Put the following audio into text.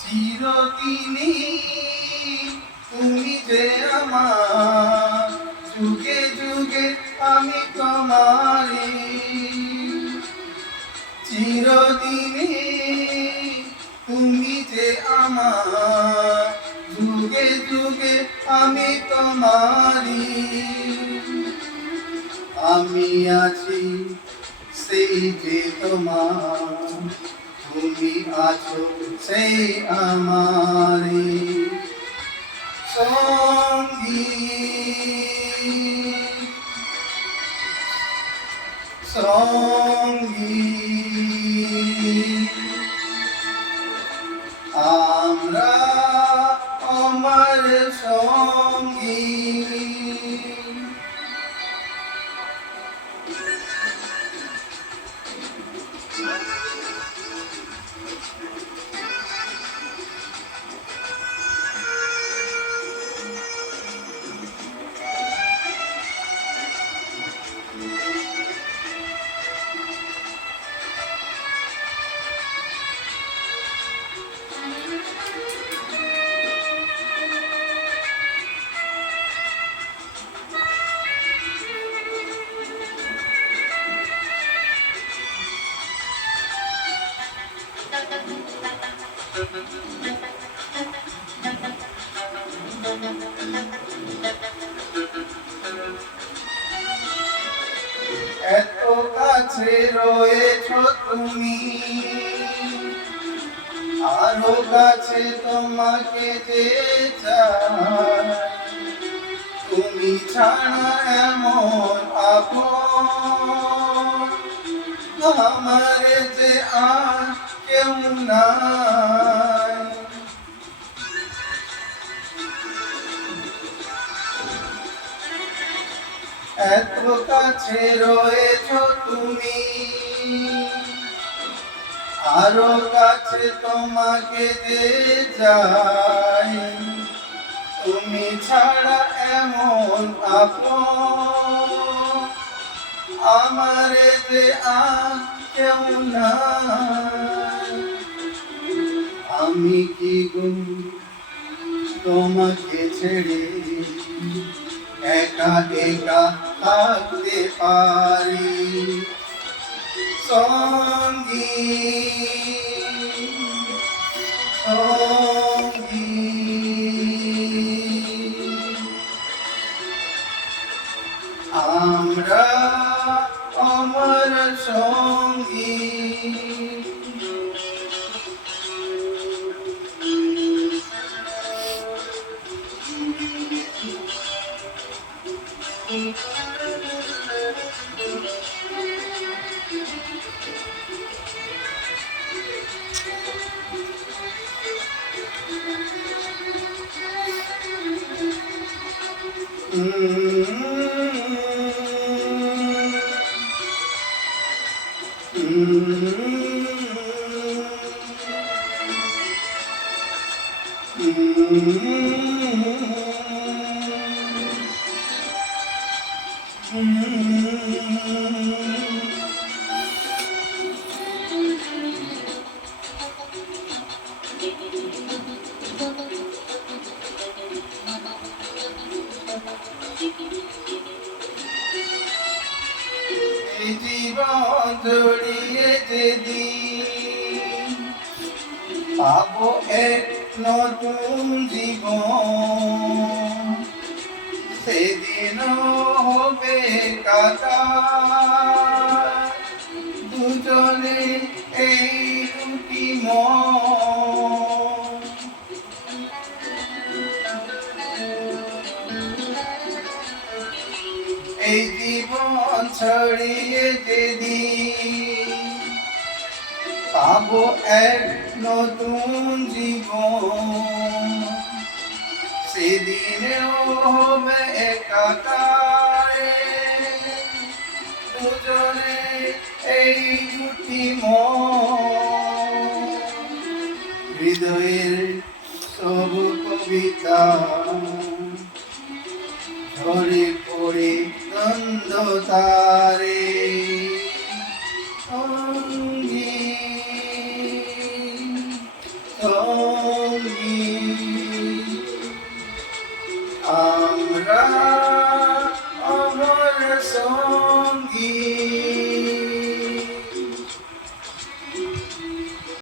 চিরদিনই তুমি যে আমার, যুগে যুগে আমি তোমারি। চিরদিনই তুমি যে আমার, যুগে যুগে আমি তোমারি। আমি আছি সেই যে তোমার, তুমি আছো সেই আমারি সঙ্গী সঙ্গী। আমরা আমার সঙ্গী। এত কাছে রয়েছো তুমি, আরো কাছে তোমাকে যে চাই। তুমি ছাড়া এমন আপন আমার যে আর কেউ নাই। এত কাছে রয়েছো তুমি, আরো কাছে তোমাকে যে চাই। তুমি ছাড়া এমন আপন আমার যে আর কেউ নাই। আমি কি গো তোমাকে ছেড়ে একা একা থাকতে পারি সঙ্গী সঙ্গী। আমরা আমার সঙ্গী। জীবন জড়িয়ে যেদিন পাবো এক নতুন জীবন, সেদিন হবে কাটা দুজনে এই দুটি মন। এই জীবন ছড়িয়ে যেদিন পাবো এক নতুন জীবন, সেদিনেও হবে একাকারে দুজনে এই দুটি মন। হৃদয়ের সব কবিতা ভরে পড়ে দ্বন্দ্ব তারে সঙ্গী সঙ্গী আমরা অমর সঙ্গী